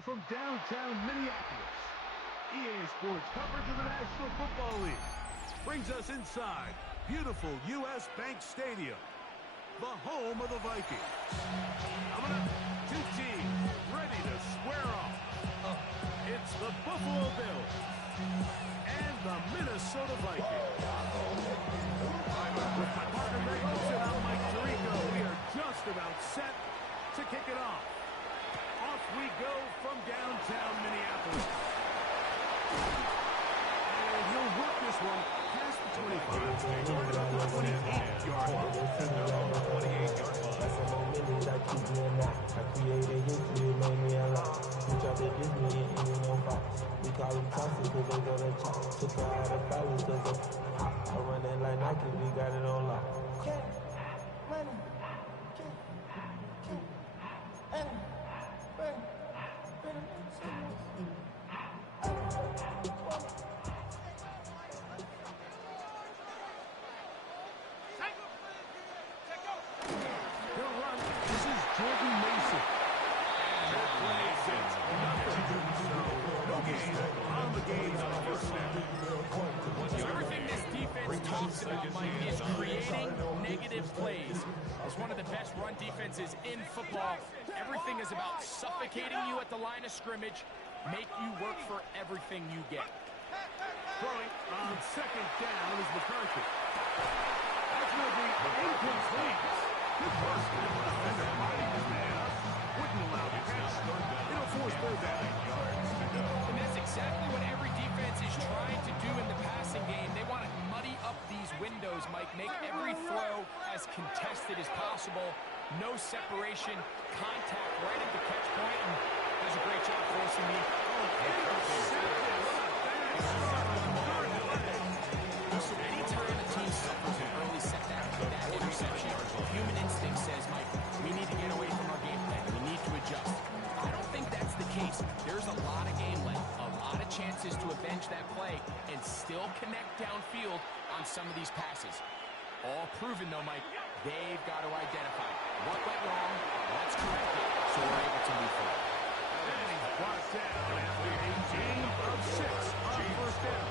Now from downtown Minneapolis, EA Sports coverage of the National Football League brings us inside beautiful U.S. Bank Stadium, the home of the Vikings. Coming up, two teams ready to square off. It's the Buffalo Bills and the Minnesota Vikings. With my partner Greg Olsen, I'm Mike Tirico. We are just about set to kick it off. Off we go from downtown Minneapolis. And he'll work this one past the 25. Right up the 28-yard line. And they're on the 28-yard line. That's a moment I keep doing that. I created history, it made me a lot. We tried to diss me and ain't no fights. We call them toxic cause they go to chop. Took her out of balance cause they hot. I run it like Nike, we got it on lock. Cash, money, Everything this defense talks about, Mike, is creating negative plays. It's one of the best run defenses in football. Everything is about suffocating you at the line of scrimmage, make you work for everything you get. Throwing on second down is McCarthy. That's going to be incomplete. Good first defender body his man up. Wouldn't allow the catch. It'll force third down. And that's exactly what every defense is trying to do in the passing game. They want to muddy up these windows, Mike, make every throw as contested as possible. No separation, contact right at the catch point, and does a great job forcing me. So anytime a team suffers an early setback with that interception, human instinct says, Mike, we need to get away from our game plan. We need to adjust. I don't think that's the case. There's a lot of game left, a lot of chances to avenge that play and still connect downfield on some of these passes. All proven, though, Mike, they've got to identify what went wrong, let's correct it, so we're able to move forward. And he's brought down after a gain of 6 on first down.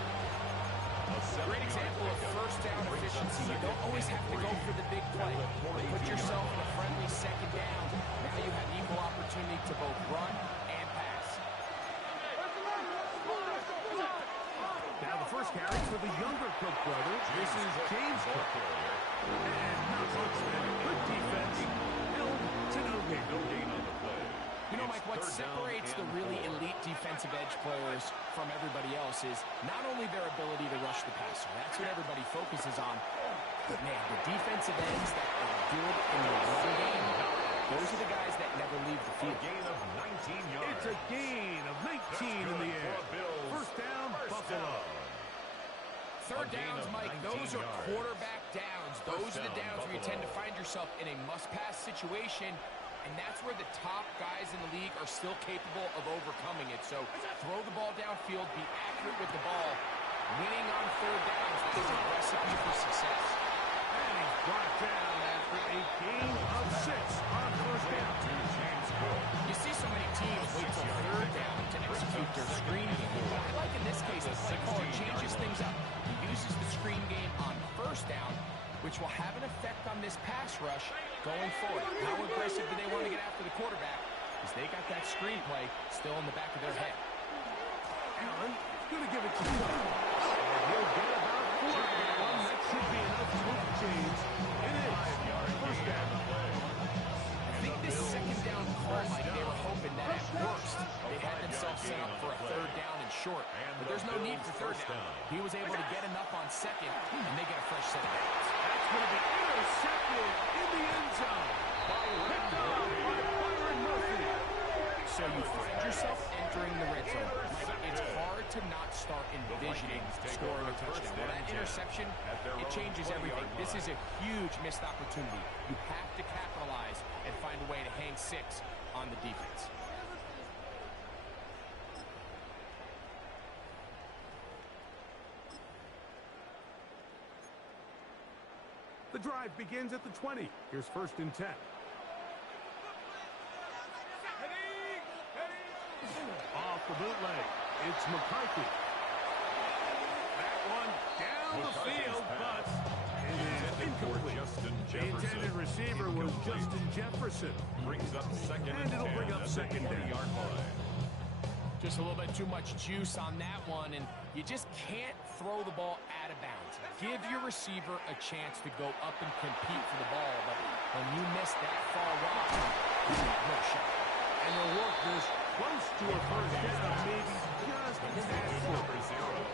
Great example of first down efficiency. You don't always have to go for the big play. Put yourself in a friendly second down. Now you have equal opportunity to both run and pass. Now the first carry for the younger Cook brothers. This is James Cook. And not much there. Good defense. Held to no gain. No gain on the play. You know, Mike, what separates the really elite defensive edge players from everybody else is not only their ability to rush the passer. That's what everybody focuses on. But, man, the defensive ends that are good in the run game, those are the guys that never leave the field. A gain of 19 yards. It's a gain of 19 in the air. First down, Buffalo. Third downs, Mike, those are quarterback downs. Those are the downs where you tend to find yourself in a must-pass situation. And that's where the top guys in the league are still capable of overcoming it. So throw the ball downfield, be accurate with the ball. Winning on third downs is a recipe for success. And he's brought down after a gain of 6 on first down. You see so many teams wait till third down to execute their screen game. What I like in this case, the play caller changes things up. He uses the screen game on first down, which will have an effect on this pass rush going forward. How aggressive do they want to get after the quarterback? Because they got that screenplay still in the back of their head. Allen going to give it to him. And he'll get about 4 down. That should be enough to move the chains. It is. First down. I think this second down call, Mike, they were hoping that at worst they had themselves set up for a third down and short. But there's no need for third down. He was able to get enough on second, and they get a fresh set of downs. That's going to be intercepted in the end zone. Picked off by Byron Murphy. So you find yourself entering the red zone. It's hard to not start envisioning scoring a touchdown. Well, that interception, it changes everything. This is a huge missed opportunity. You have to capitalize and find a way to hang 6 on the defense. The drive begins at the 20. Here's first and 10. the bootleg. It's McCarthy. That one down the field, but it is incomplete. The intended receiver was Justin Jefferson. Brings up second And it'll bring up second down. Yard line. Just a little bit too much juice on that one, and you just can't throw the ball out of bounds. Give your receiver a chance to go up and compete for the ball, but when you miss that far wide, no shot. And they'll work this close to a first down, maybe just a tad short.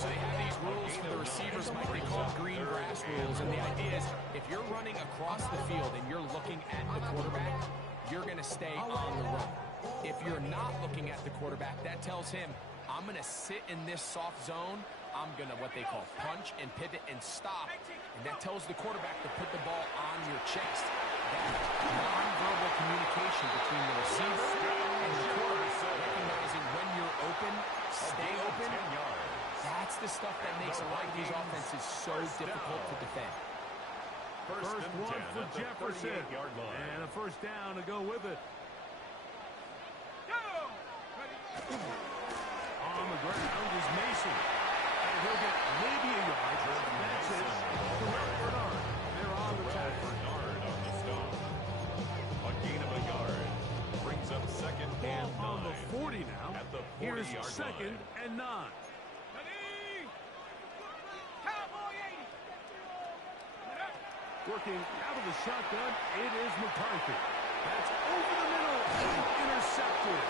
So they have these rules for the receivers, Mike. They call them green grass rules, and the idea is if you're running across the field and you're looking at the quarterback, you're going to stay on the run. If you're not looking at the quarterback, that tells him, I'm going to sit in this soft zone. I'm going to what they call punch and pivot and stop. And that tells the quarterback to put the ball on your chest. That nonverbal communication between the receiver and the quarterback, recognizing when you're open, stay open. That's the stuff that makes a lot of these offenses so difficult to defend. First one for Jefferson. And a first down to go with it. On the ground is Mason. And he'll get maybe a yard. That's it. Bernard. They're on the tackle. Bernard on the stop. A gain of a yard. Brings up second and 9. On the 40 now. At the 40-yard Here's line. second and 9. Working out of the shotgun, it is McCarthy. That's over the middle. Intercepted.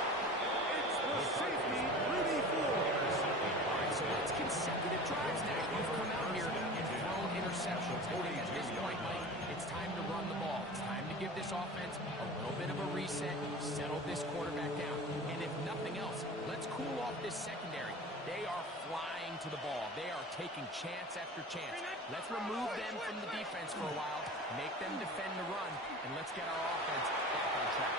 It's the safety, Rudy Ford. All right, so that's consecutive drives now. You've come out here and thrown interceptions. I think at this point, Mike, it's time to run the ball. It's time to give this offense a little bit of a reset, settle this quarterback down. And if nothing else, let's cool off this secondary. They are flying to the ball. They are taking chance after chance. Let's remove them from the defense for a while, make them defend the run, and let's get our offense back on track.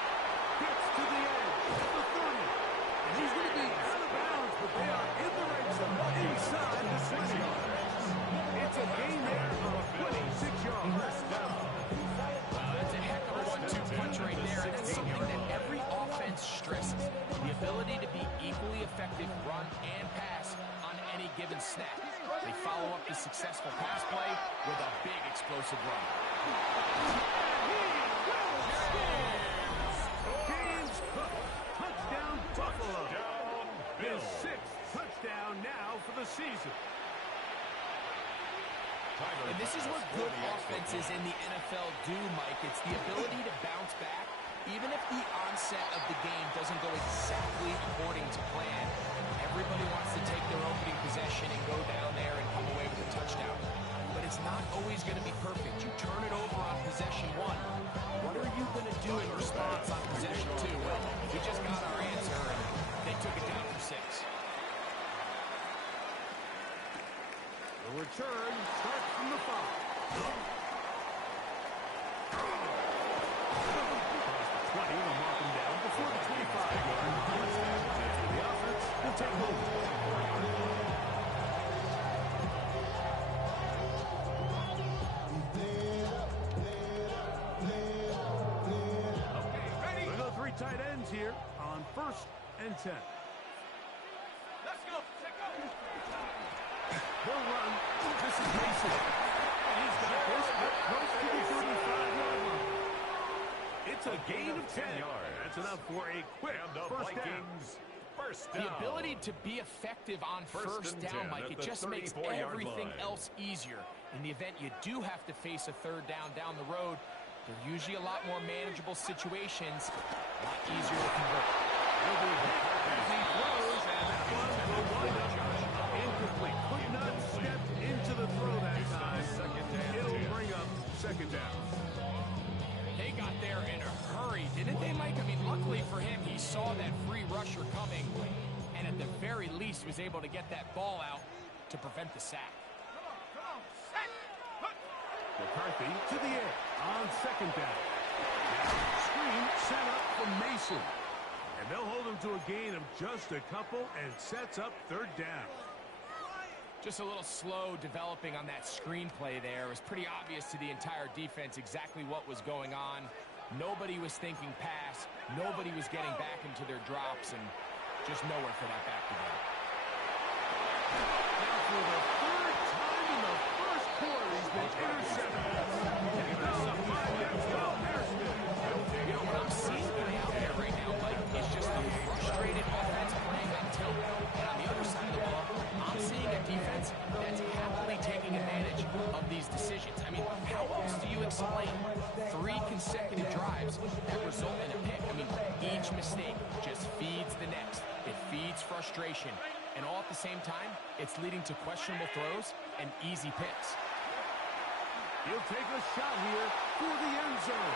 Gets to the edge, the 30. And he's going to be out of bounds, but they are in the red zone inside the 20. It's a gain there of 26 yards. That's a heck of a 1-2 punch right there, and that's something that every offense stresses. The ability to be equally effective run and pass on any given snap. They follow up the successful pass play with a big explosive run. James Cook, touchdown Buffalo. His 6th touchdown now for the season. And this is what good offenses in the NFL do, Mike. It's the ability to bounce back, even if the onset of the game doesn't go exactly according to plan. Everybody wants to take their opening possession and go down there and come away with a touchdown. But it's not always going to be perfect. You turn it over on possession 1. What are you going to do in response on possession 2? Well, we just got our answer, and they took it down for 6. The return starts from the 5. Across the 20, they'll mark him down before the 25-yard line. The offense will take over. We've got 3 tight ends here on 1st and 10. Let's go. They'll run. This is Mason. And he's got this up close to the 35-yard line. It's a gain of 10. That's enough for a quick first down. First down. The ability to be effective on first down, Mike, it just makes everything else easier. In the event you do have to face a third down the road, they're usually a lot more manageable situations, a lot easier to convert. He'll be hit as he throws, and that one will wind up incomplete. Could not step into the throw that time. It'll bring up second down. They got there in a hurry, didn't they, Mike? I mean, luckily for him, he saw that free rusher coming, and at the very least was able to get that ball out to prevent the sack. McCarthy to the air on second down. Screen set up from Mason. And they'll hold him to a gain of just a couple and sets up third down. Just a little slow developing on that screenplay there. It was pretty obvious to the entire defense exactly what was going on. Nobody was thinking pass. Nobody was getting back into their drops. And Just nowhere for that back to go. Now for the third time in the first quarter, he's been intercepted. And that's a 5-yard comparison. You know, what I'm seeing play out there right now, Mike, is just a frustrated offense playing on tilt. And on the other side of the ball, I'm seeing a defense that's happily taking advantage of these decisions. I mean, how else do you explain 3 consecutive drives that result in a pick? I mean, each mistake just feeds the next. It feeds frustration. And all at the same time, it's leading to questionable throws and easy picks. He'll take a shot here for the end zone.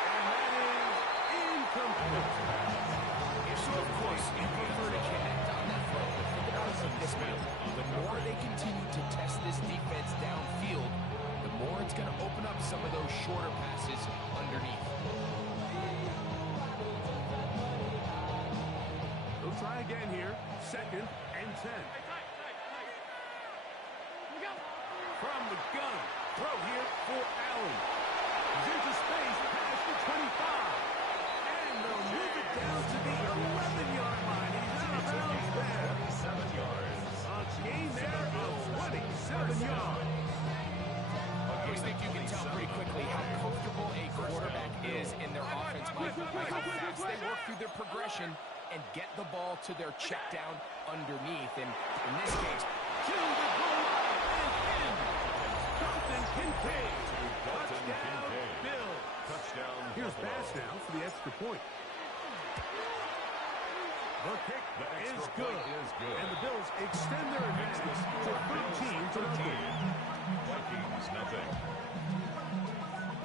And that is incomplete. So, of course, you prefer to connect on that throw. But think about it this way. The more they continue to test this defense downfield, the more it's going to open up some of those shorter passes underneath. He'll try again here. 2nd and 10. From the gun. Throw here for Allen. He's into space past the 25. And they'll move it down to the 11-yard line. He's out of bounds there. 7 yards. A gain there of 27 yards. I think you can tell pretty quickly how comfortable a quarterback is in their offense, Mike, by how fast they work through their progression and get the ball to their check down underneath. And in this case, To the goal line and in. Dalton Kincaid. Touchdown, Bill. Touchdown. Here's Buffalo. Bass now for the extra point. The kick The extra is point good. is good. And the Bills extend their advantage to 13-0. Vikings, nothing.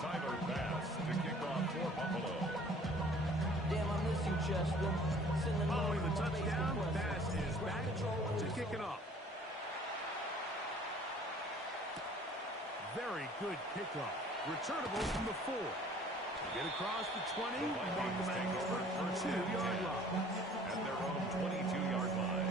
Tyler Bass to kick off for Buffalo. Damn, I miss you, Chester. Sending Following the love from my touchdown, Facebook Bass presence. is back to kick it off. Very good kickoff. Returnable from the 4. Get across the 20. The Mark Vikings them take at over the first and 2-yard 10 line. at their own 22-yard line.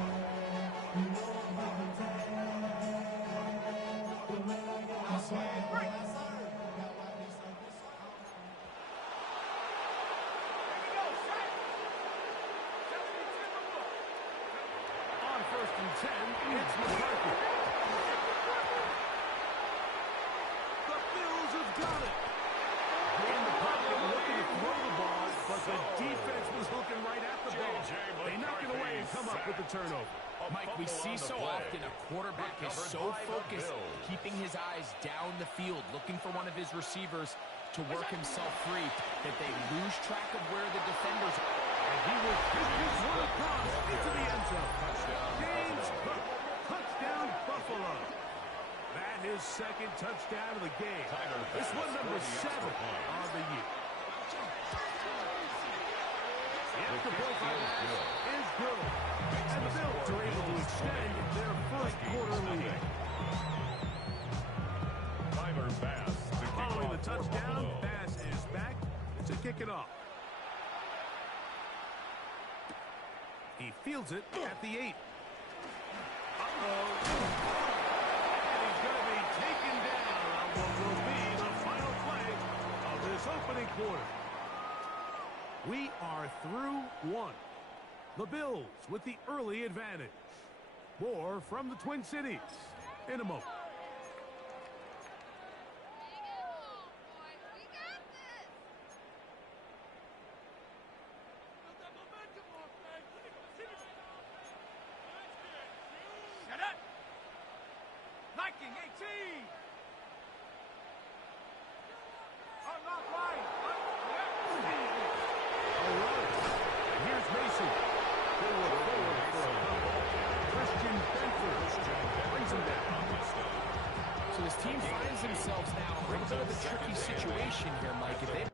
On 1st and 10, it's McCarthy. The Bills have got it. In the pocket, looking to throw the ball, but the defense was looking right at the ball. They knock it away and come up with the turnover. Mike, we see so often a quarterback is so focused, keeping his eyes down the field, looking for one of his receivers to work himself free, that they lose track of where the defenders are. And he will kick this one across into the end zone. James Cook, touchdown Buffalo. That is 2nd touchdown of the game. This one number 7 on the year. The extra point by Bass is good. And the Bills are able to extend their first quarter lead. Tyler Bass to kick Following off the for touchdown, Buffalo. Bass is back to kick it off. He fields it at the 8. Uh-oh. And he's going to be taken down on what will be the final play of this opening quarter. We are through 1. The Bills with the early advantage. More from the Twin Cities in a moment. Set it. Viking 18. Unlock line. All right. And here's Mason. They will forward for a couple. Christian Benford brings him down. So this team finds themselves now in a little bit of a tricky situation here, Mike. If they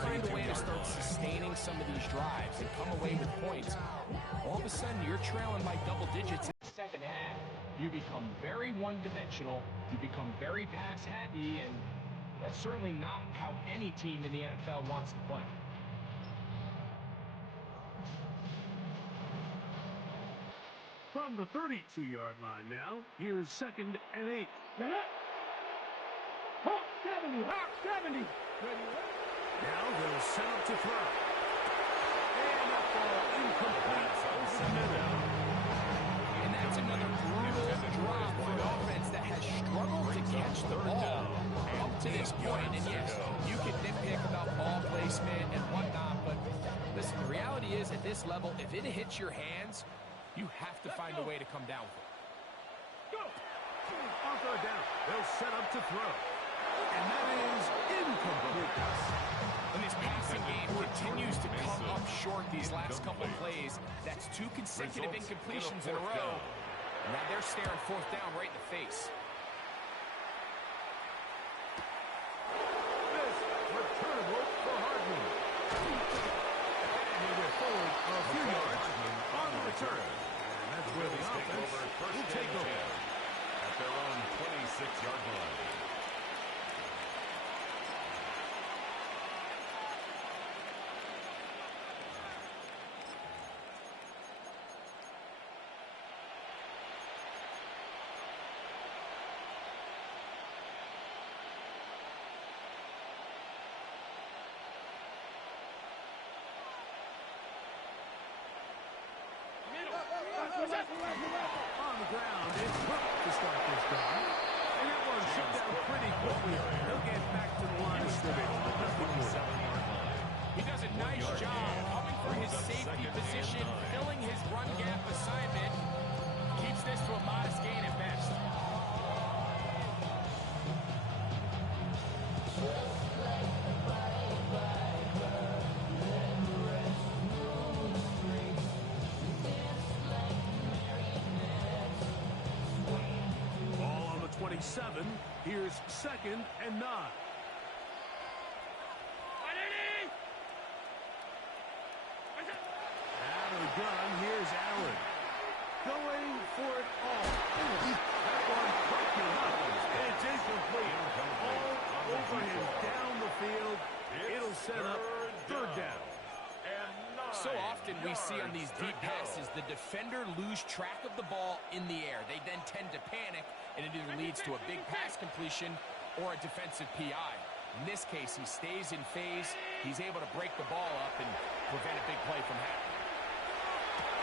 find a way to start sustaining some of these drives and come away with points, all of a sudden you're trailing by double digits in the second half. You become very one-dimensional, you become very pass-happy, and that's certainly not how any team in the NFL wants to play. From the 32-yard line now, here's 2nd and 8. Hawk 70, Hawk 70. Now they'll set up to throw. And that ball incomplete over the middle. And that's another brutal drop for an offense that has struggled to catch the ball up to this point. And yes, you can nitpick about ball placement and whatnot, but listen, the reality is at this level, if it hits your hands, you have to find a way to come down with it. Go! On 3rd down, they'll set up to throw. And that is incomplete. And this passing game continues to come up short these last couple plays. That's 2 consecutive incompletions in a row. Now they're staring 4th down right in the face. This returnable for Hardman. And he went forward a few yards on the return. And that's where the offense will take over. At their own 26-yard line. On the ground, it's Hook to start this drive. And that one shut down pretty quickly. They'll get back to the line of scrimmage with nothing more. He does a nice job coming for his safety position, filling his run gap assignment. Keeps this to a modest gain at best. Ball on the 27. Here's 2nd and 9. Out of the gun, here's Allen. Going for it all. That one broken up. It's incomplete. All over him down the field. It'll set up 3rd down. So often we see on these deep passes, the defender lose track of the ball in the air. They then tend to panic, and it either leads to a big pass completion or a defensive PI. In this case, he stays in phase. He's able to break the ball up and prevent a big play from happening.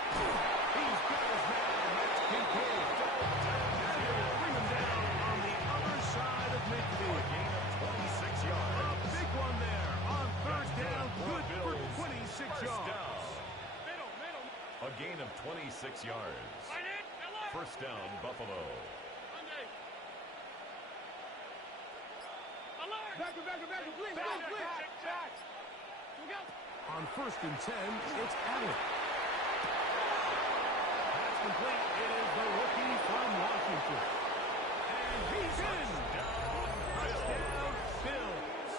He's got his man, and that's Kincaid. Now he'll bring him down on the other side of midfield. Gain of 26 yards. A big one there on 3rd down. Good for 26 yards. A gain of 26 yards. 1st down, Buffalo. On 1st and 10, it's Allen. That's complete. It is the rookie from Washington. And he's in. Touchdown, Bills.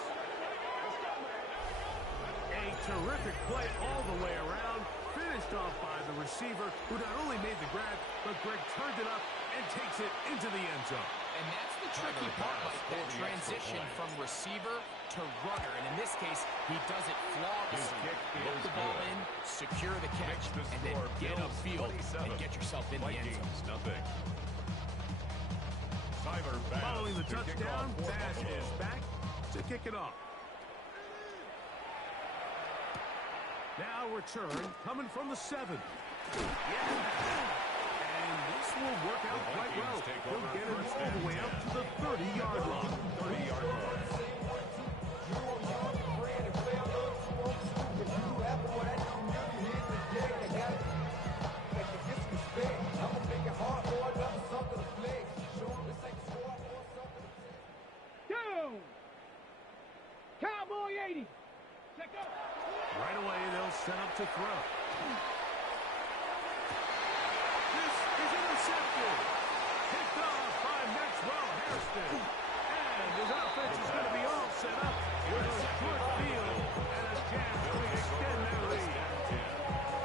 A terrific play all the way around. Finished off by the receiver, who not only made the grab, but Greg turned it up and takes it into the end zone. And that's the tricky part, Mike, that transition from receiver to runner. And in this case, he does it flawlessly. Look the ball in, secure the catch, and then get upfield and get yourself in the end zone. Following the touchdown, Bass is back to kick it off. Now return coming from the 7. And this will work out quite well. He'll get it all the way up to the 30-yard line. 30-yard line. Cowboy 80. Right away, they'll set up to throw. This is intercepted. Picked off by Maxwell Hairston. And his offense is going to be all set up with a short field and a chance to extend their lead.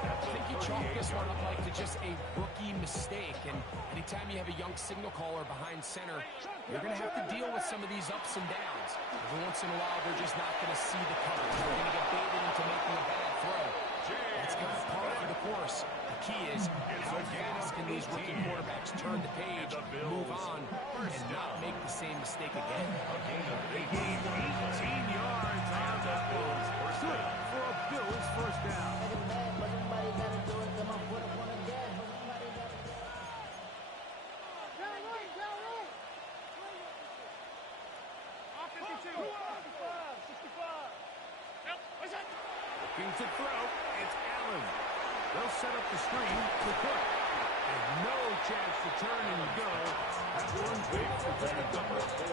I think he chalked this one up like to just a rookie mistake. And anytime you have a young signal caller behind center, you're going to have to deal with some of these ups and downs. Every once in a while, they're just not going to see the coverage. They're going to get baited into making a bad throw. That's kind of par for the course. The key is how fast can these rookie quarterbacks turn the page, move on, and not make the same mistake again. They gained 18 yards on that one. Good for a Bills first down. Looking to throw, it's Allen. They'll set up the screen to Cook. And no chance to turn and go. That one big for number 4,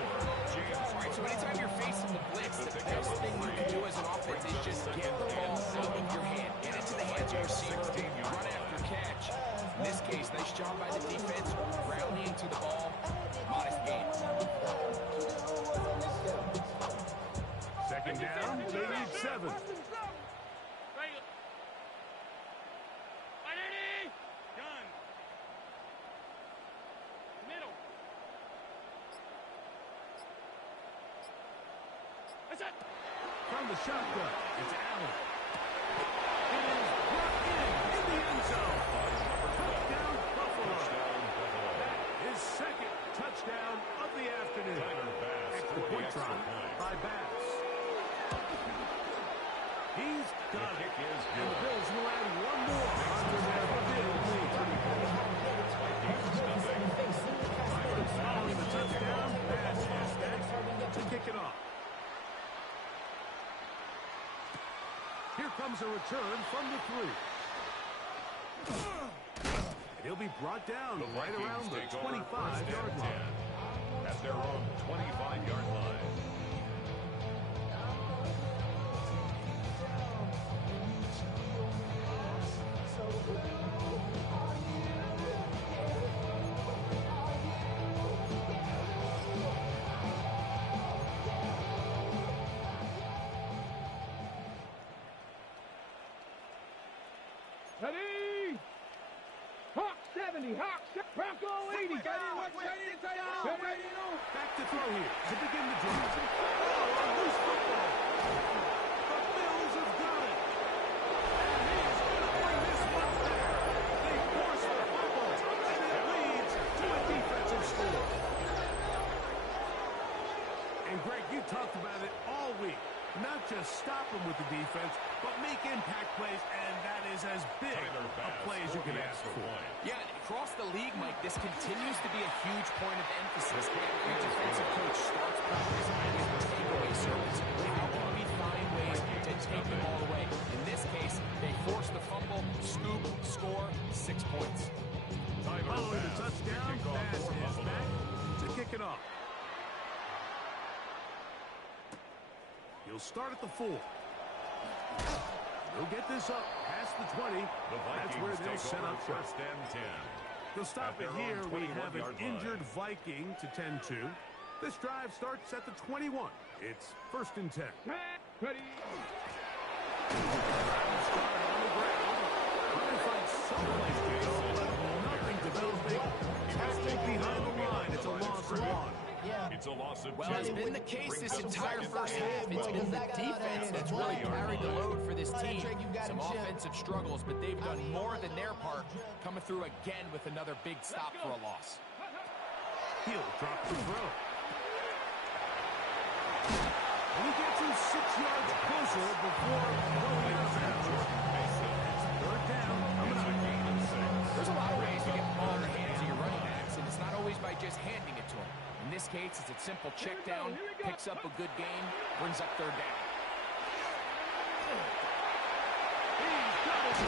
James. All right, so anytime you're facing the blitz, the best thing you can do as an offense is just get the ball out of your hand. Get into the hands of your receiver, run after catch. In this case, nice job by the defense, rallying to the ball. Modest gain. Second down, they need 7. From the shotgun, it's Allen. It is brought in the end zone. Touchdown, Buffalo. His second touchdown of the afternoon. Extra point try by Bass. He's got it. And the Bills will add one more onto their big lead. Following the touchdown, Bass is next to kick it off. Here comes a return from the 3. And he'll be brought down right around the 25-yard line. At their own 25-yard line. Ready? Hawk 70, Hawk 70, Bronco 80. Back to throw here to begin the drive. Oh, a loose football. The Bills have got it. And he's going to bring this one there. They force the fumble, and it leads to a defensive score. And Greg, you talked about it all week. Not just stop them with the defense, but make impact plays, and that is as big a play as you can ask for. Yeah, across the league, Mike, this continues to be a huge point of emphasis. Every defensive coach starts practice with takeaway service. How can we find ways to take the ball away? In this case, they force the fumble, scoop, score, 6 points. Following the touchdown, Bass is back to kick it off. He'll start at the 4. He'll get this up past the 20. That's where they'll set up first and 10. They'll stop it here. We have an injured Viking to tend to. This drive starts at the 21. It's first and 10. Ready? Start on the ground. Trying to find someplace to go, but nothing developing. Tackle behind the line. It's a loss of 1. It's a loss of 2. Well, it's been the case this entire first half. It's been the defense that's really carried the load for this team. Some offensive struggles, but they've done more than their part, coming through again with another big stop for a loss. He'll drop the throw. And he gets him 6 yards closer before going out of bounds. It's third down. Coming up. There's a lot of ways to get the ball in the hands of your running backs, and it's not always by just handing it to them. In this case, it's a simple check down, picks up a good gain, brings up third down. He's got it.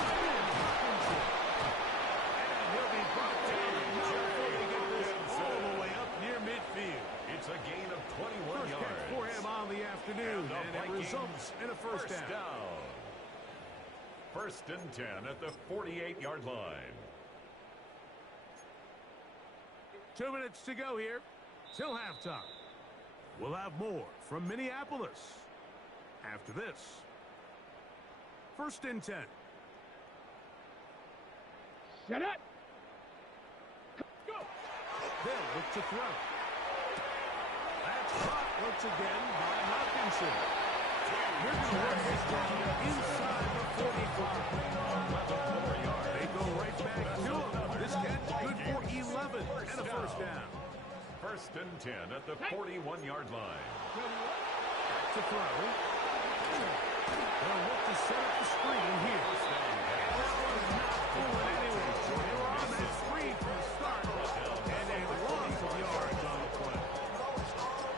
And he'll be brought down not before they get this all the way up near midfield. It's a gain of 21 First yards. catch for him on the afternoon, and it results in a first down. First and 10 at the 48-yard line. 2 minutes to go here till halftime. We'll have more from Minneapolis after this. First and 10. Shut up. Go. They'll look to throw. That's caught once again by Hopkinson. They're going to work this down inside the 45. They go right back to him. This catch good for 11 and a first down. First and 10 at the 41-yard line. Back to throw. They'll look to set up the screen here. And that one's not fooling anyone. They were on that screen from the start. And a loss of yards on the play.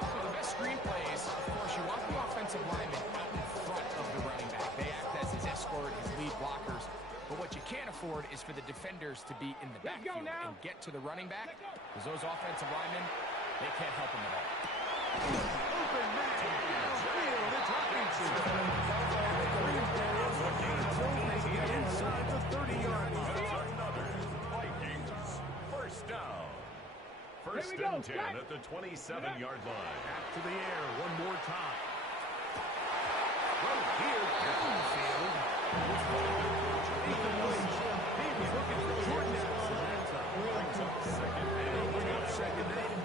So the best screen plays, of course, you want the offensive lineman out in front of the running back. They act as his escort, his lead blockers. But what you can't afford is for the defenders to be in the backfield and get to the running back, because those offensive linemen, they can't help him at all. Open man downfield. It's Hopkinson. They get inside the 30-yard line. Another Vikings first down. First and 10 at the 27-yard line. Back to the air one more time. Right here, downfield. Ethan Williams. He was looking for Jordan Addison that time. Brings up second and Second down.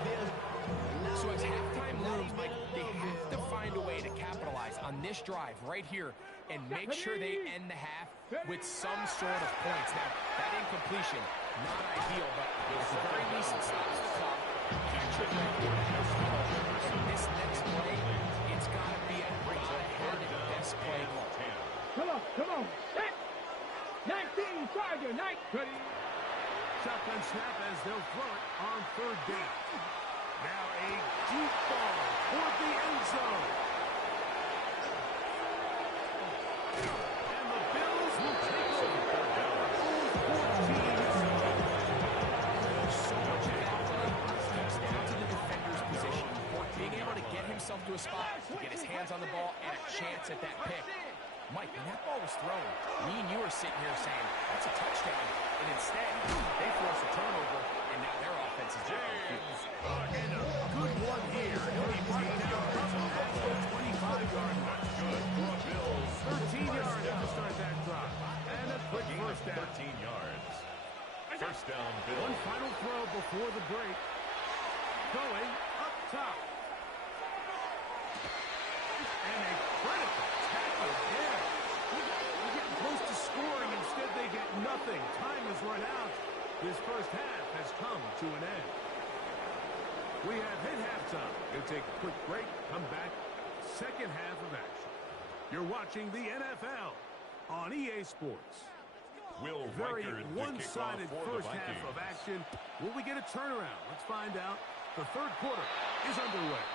So as halftime looms, Mike, they have to find a way to capitalize on this drive right here and make sure they end the half with some sort of points. Now, that incompletion, not ideal, but at the very least it stops the clock. Capture the and this next play, it's got to be a God-handed best play. Come on. Set. 19, Tiger, 19. Ready. Shotgun snap as they'll throw it on third down. Now a deep ball toward the end zone. And the Bills will take over. 14 yards. So much of that play comes down to the defender's position, being able to get himself to a spot, to get his hands on the ball, and a chance at that pick. Mike, when that ball was thrown, me and you are sitting here saying, that's a touchdown. And instead, they force a turnover, and now their offense is confused. And a good one here. He'll be brought down at the 25-yard line. Good for Bills. 13 yards to start that drive. And a quick first down. 13 yards. First down, Bills. One final throw before the break. Going up top. And a critical tackle there. We're getting close to scoring. Instead, they get nothing. Time has run out. This first half has come to an end. We have hit halftime. We'll take a quick break. Come back. Second half of action. You're watching the NFL on EA Sports. Will Very Reichard, the one-sided kickoff for the first half Vikings. of action. Will we get a turnaround? Let's find out. The third quarter is underway.